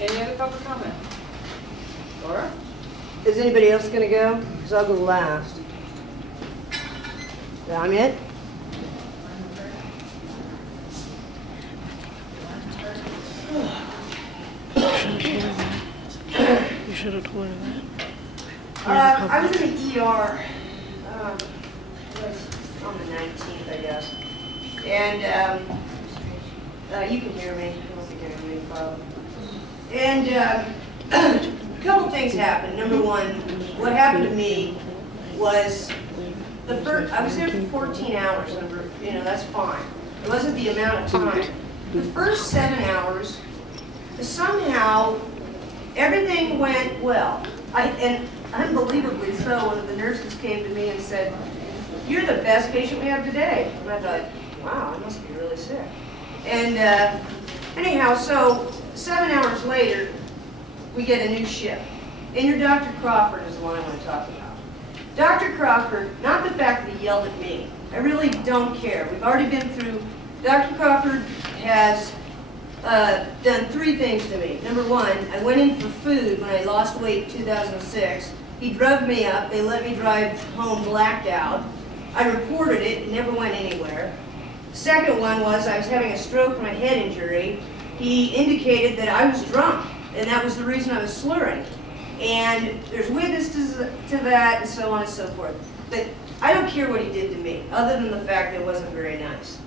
Any other public comment? Laura? Is anybody else going to go? Because I'll go last. Yeah, I'm it? You should have told her that. I was in the ER on the 19th, I guess. And you can hear me. I don't think I have any problem. And a couple things happened. Number one, what happened to me was I was there for 14 hours. You know, that's fine. It wasn't the amount of time. The first 7 hours, somehow, everything went well. And unbelievably so, one of the nurses came to me and said, "You're the best patient we have today." And I thought, wow, I must be really sick. And anyhow, so 7 hours later, we get a new shift. And your Dr. Crawford is the one I want to talk about. Dr. Crawford, not the fact that he yelled at me. I really don't care. We've already been through, Dr. Crawford has done 3 things to me. Number one, I went in for food when I lost weight in 2006. He drove me up. They let me drive home blacked out. I reported it. It never went anywhere. Second one was I was having a stroke from a head injury. He indicated that I was drunk, and that was the reason I was slurring. And there's witnesses to that, and so on and so forth. But I don't care what he did to me, other than the fact that it wasn't very nice.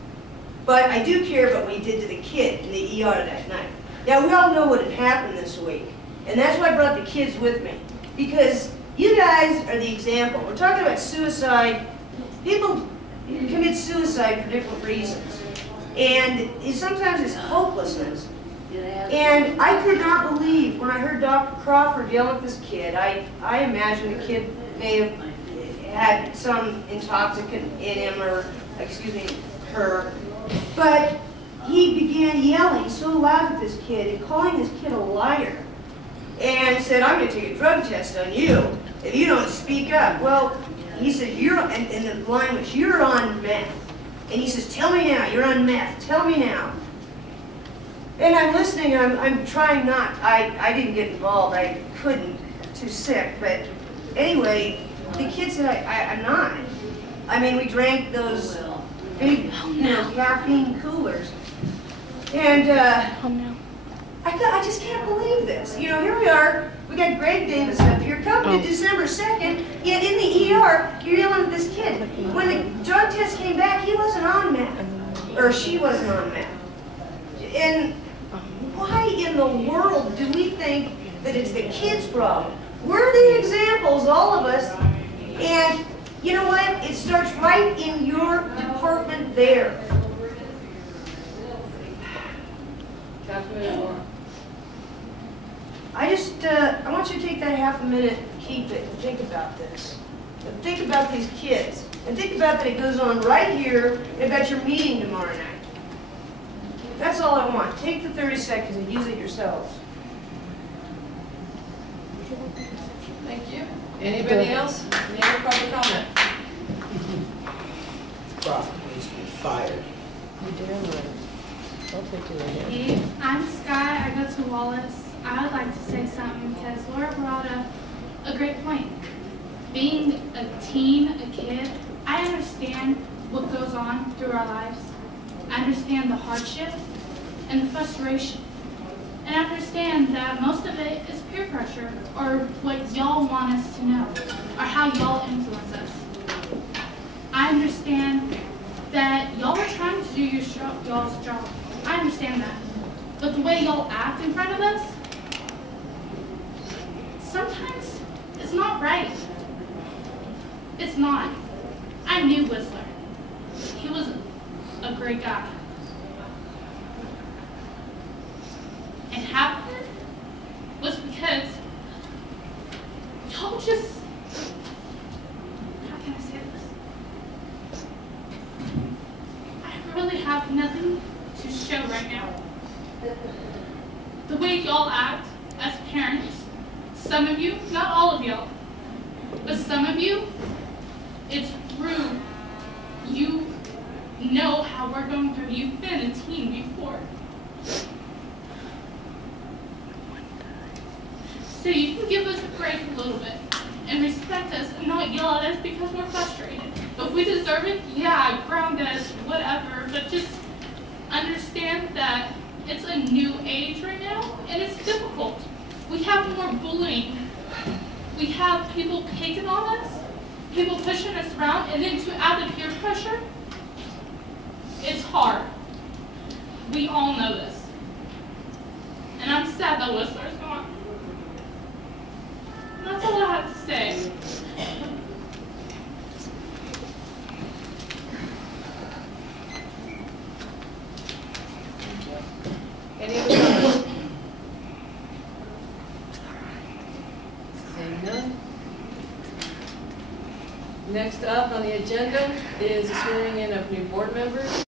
But I do care about what he did to the kid in the ER that night. Now, we all know what had happened this week, and that's why I brought the kids with me. Because you guys are the example. We're talking about suicide. People commit suicide for different reasons. And sometimes it's hopelessness. And I could not believe when I heard Dr. Crawford yell at this kid. I imagine the kid may have had some intoxicant in him, or, excuse me, her. But he began yelling so loud at this kid and calling this kid a liar. And said, "I'm going to take a drug test on you if you don't speak up." Well, he said, and the line was, "You're on meth." And he says, "Tell me now, you're on meth. Tell me now." And I'm listening, and I'm trying not, I didn't get involved, I couldn't, too sick, but anyway, the kid said, I'm not. I mean, we drank those big, caffeine coolers, and I just can't believe this. You know, here we are, we got Greg Davis up here, coming to December 2nd, yet in the ER, you're yelling at this kid. When the drug test came back, he wasn't on meth, or she wasn't on meth. And why in the world do we think that it's the kids' problem? We're the examples, all of us, and you know what? It starts right in your department there. I want you to take that half a minute, keep it, and think about this. And think about these kids. And think about that it goes on right here, and about your meeting tomorrow night. That's all I want. Take the 30 seconds and use it yourselves. Thank you. Anybody else? Any other public comment? Crawford needs to be fired. You damn right. I'll take you later. Hey, I'm Sky. I go to Wallace. I would like to say something because Laura brought up a great point. Being a teen, a kid, I understand what goes on through our lives. I understand the hardship and the frustration. And I understand that most of it is peer pressure, or what y'all want us to know, or how y'all influence us. I understand that y'all are trying to do y'all's job. I understand that. But the way y'all act in front of us, sometimes it's not right. It's not. I knew Whistler. He was a great guy. And half of it was because y'all just, how can I say this? I really have nothing to show right now. The way y'all act as parents, some of you, not all of y'all, but some of you, it's rude. You know how we're going through. You've been a teen before. So you can give us a break a little bit and respect us and not yell at us because we're frustrated. If we deserve it, yeah, ground us, whatever, but just understand that it's a new age right now and it's difficult. We have more bullying. We have people picking on us, people pushing us around, and then to add the peer pressure, it's hard. We all know this. And I'm sad that Whistler's gone. And that's all I have to say. Any other comments? Seeing none. Next up on the agenda is the swearing in of new board members.